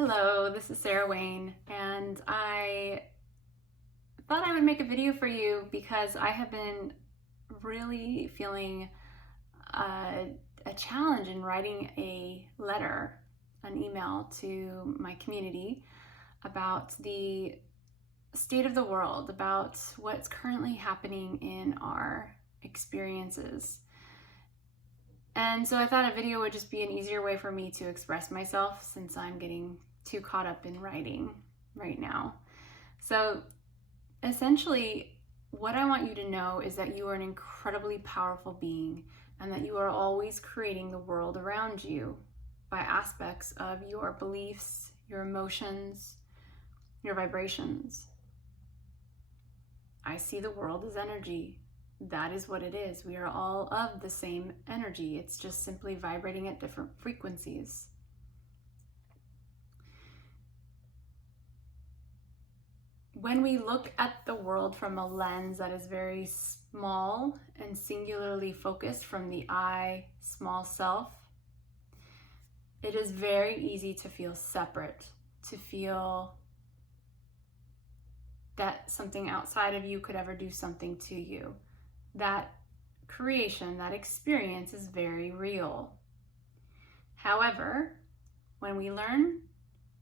Hello, this is Sarah Wayne, and I thought I would make a video for you because I have been really feeling a challenge in writing a letter, an email to my community about the state of the world, about what's currently happening in our experiences. And so I thought a video would just be an easier way for me to express myself since I'm getting too caught up in writing right now. So essentially, what I want you to know is that you are an incredibly powerful being and that you are always creating the world around you by aspects of your beliefs, your emotions, your vibrations. I see the world as energy. That is what it is. We are all of the same energy. It's just simply vibrating at different frequencies. When we look at the world from a lens that is very small and singularly focused from the I, small self, it is very easy to feel separate, to feel that something outside of you could ever do something to you. That creation, that experience is very real. However, when we learn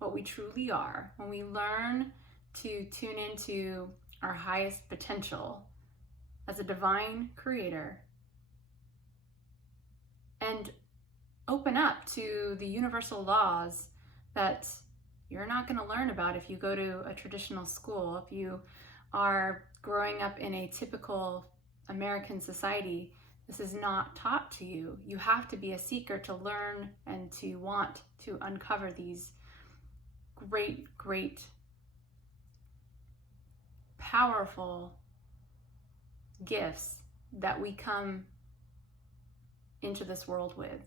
what we truly are, when we learn to tune into our highest potential as a divine creator and open up to the universal laws that you're not going to learn about if you go to a traditional school, if you are growing up in a typical American society, this is not taught to you. You have to be a seeker to learn and to want to uncover these great, powerful gifts that we come into this world with.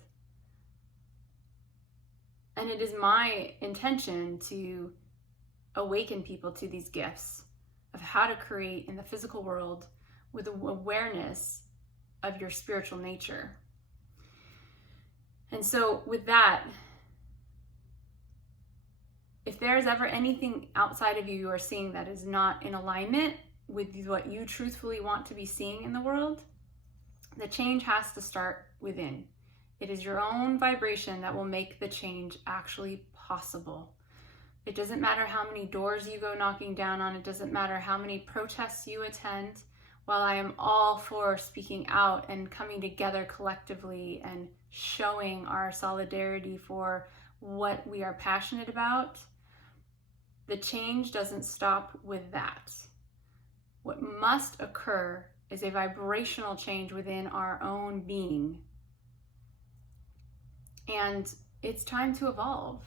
And it is my intention to awaken people to these gifts of how to create in the physical world with awareness of your spiritual nature. And so with that, if there's ever anything outside of you you are seeing that is not in alignment with what you truthfully want to be seeing in the world, the change has to start within. It is your own vibration that will make the change actually possible. It doesn't matter how many doors you go knocking down on. It doesn't matter how many protests you attend. While I am all for speaking out and coming together collectively and showing our solidarity for what we are passionate about, the change doesn't stop with that. What must occur is a vibrational change within our own being. And it's time to evolve,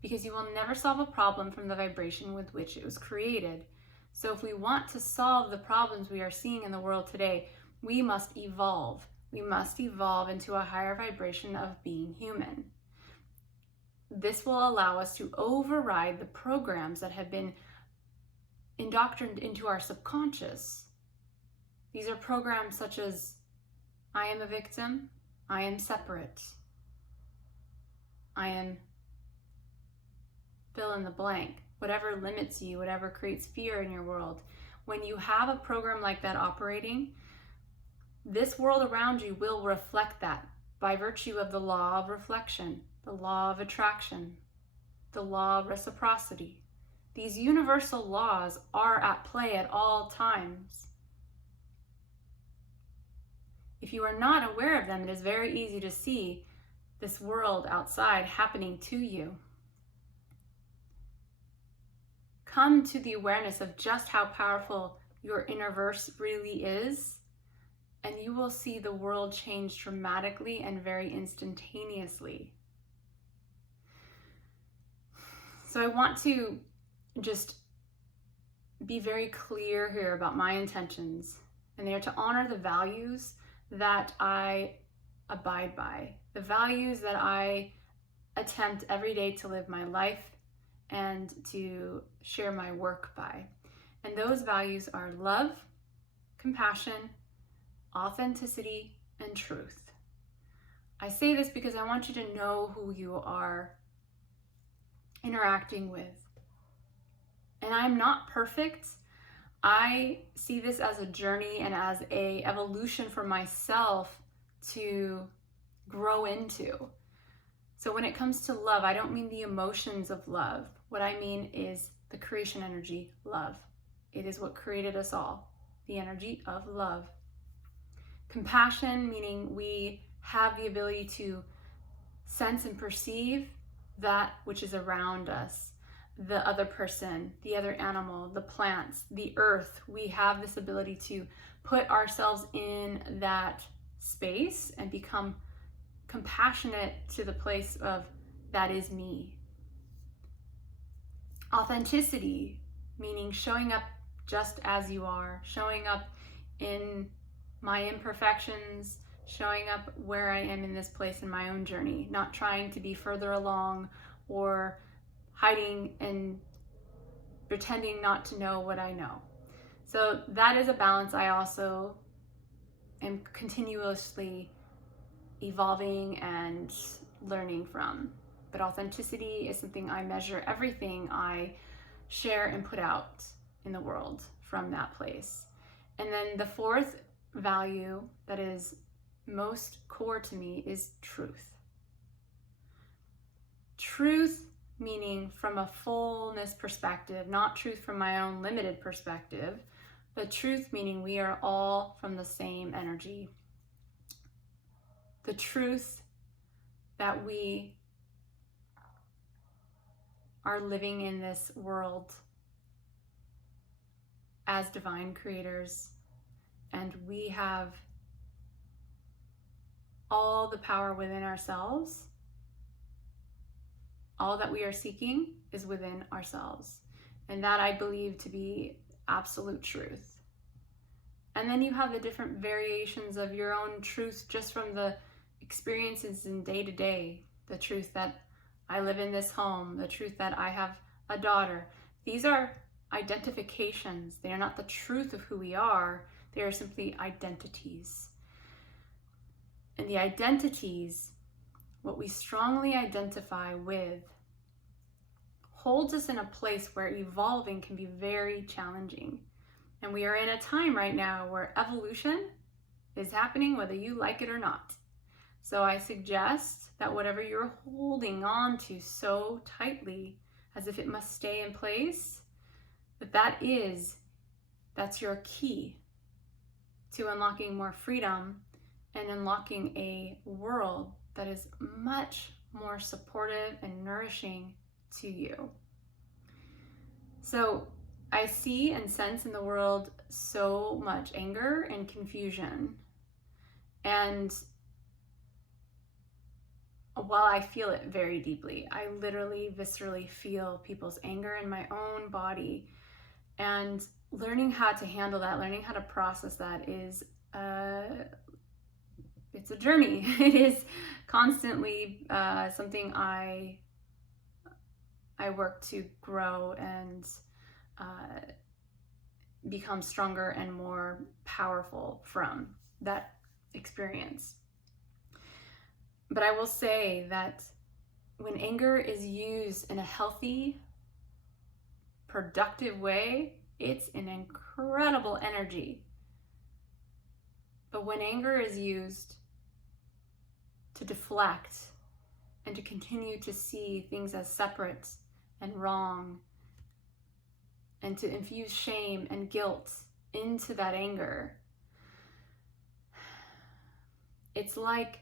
because you will never solve a problem from the vibration with which it was created. So if we want to solve the problems we are seeing in the world today, we must evolve. We must evolve into a higher vibration of being human. This will allow us to override the programs that have been indoctrinated into our subconscious. These are programs such as, I am a victim, I am separate, I am fill in the blank, whatever limits you, whatever creates fear in your world. When you have a program like that operating, this world around you will reflect that by virtue of the law of reflection, the law of attraction, the law of reciprocity. These universal laws are at play at all times. If you are not aware of them, it is very easy to see this world outside happening to you. Come to the awareness of just how powerful your inner verse really is, and you will see the world change dramatically and very instantaneously. So I want to just be very clear here about my intentions, and they are to honor the values that I abide by, the values that I attempt every day to live my life and to share my work by. And those values are love, compassion, authenticity, and truth. I say this because I want you to know who you are interacting with. And I'm not perfect. I see this as a journey and as a evolution for myself to grow into. So when it comes to love, I don't mean the emotions of love. What I mean is the creation energy, love. It is what created us all, the energy of love. Compassion, meaning we have the ability to sense and perceive that which is around us, the other person, the other animal, the plants, the earth. We have this ability to put ourselves in that space and become compassionate to the place of that is me. Authenticity, meaning showing up just as you are, showing up in my imperfections, showing up where I am in this place in my own journey, not trying to be further along or hiding and pretending not to know what I know. So that is a balance I also am continuously evolving and learning from. But authenticity is something I measure everything I share and put out in the world from that place. And then the fourth value that is most core to me is truth. Truth meaning from a fullness perspective, not truth from my own limited perspective, but truth meaning we are all from the same energy. The truth that we are living in this world as divine creators, and we have all the power within ourselves. All that we are seeking is within ourselves. And that I believe to be absolute truth. And then you have the different variations of your own truth just from the experiences in day to day. The truth that I live in this home, the truth that I have a daughter. These are identifications. They are not the truth of who we are. They are simply identities. And the identities, what we strongly identify with, holds us in a place where evolving can be very challenging. And we are in a time right now where evolution is happening whether you like it or not. So I suggest that whatever you're holding on to so tightly as if it must stay in place, that's your key to unlocking more freedom and unlocking a world that is much more supportive and nourishing to you. So I see and sense in the world so much anger and confusion. And while I feel it very deeply, I literally viscerally feel people's anger in my own body. And learning how to handle that, learning how to process that is it's a journey. It is constantly something I work to grow and become stronger and more powerful from that experience. But I will say that when anger is used in a healthy, productive way, it's an incredible energy. But when anger is used to deflect and to continue to see things as separate and wrong, and to infuse shame and guilt into that anger, it's like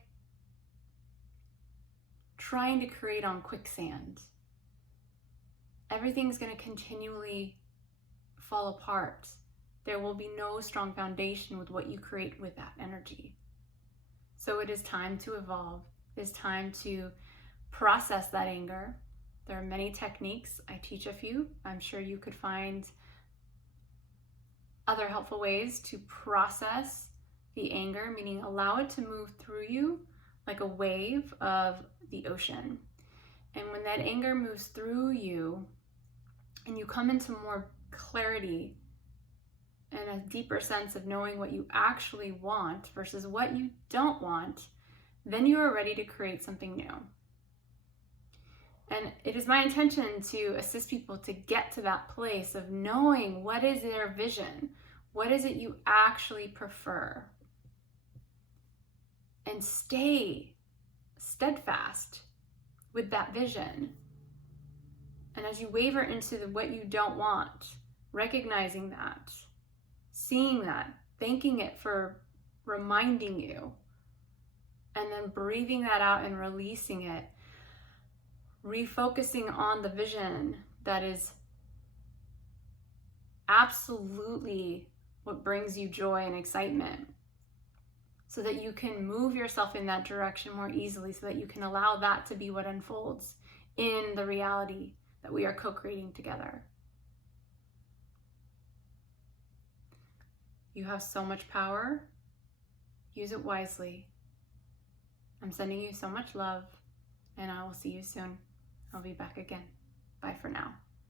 trying to create on quicksand. Everything's going to continually fall apart. There will be no strong foundation with what you create with that energy. So it is time to evolve. It is time to process that anger. There are many techniques. I teach a few. I'm sure you could find other helpful ways to process the anger, meaning allow it to move through you like a wave of the ocean. And when that anger moves through you and you come into more clarity and a deeper sense of knowing what you actually want versus what you don't want, then you are ready to create something new. And it is my intention to assist people to get to that place of knowing what is their vision, what is it you actually prefer, and stay steadfast with that vision. And as you waver into what you don't want, recognizing that, seeing that, thanking it for reminding you, and then breathing that out and releasing it, refocusing on the vision that is absolutely what brings you joy and excitement, so that you can move yourself in that direction more easily, so that you can allow that to be what unfolds in the reality that we are co-creating together. You have so much power. Use it wisely. I'm sending you so much love, and I will see you soon. I'll be back again.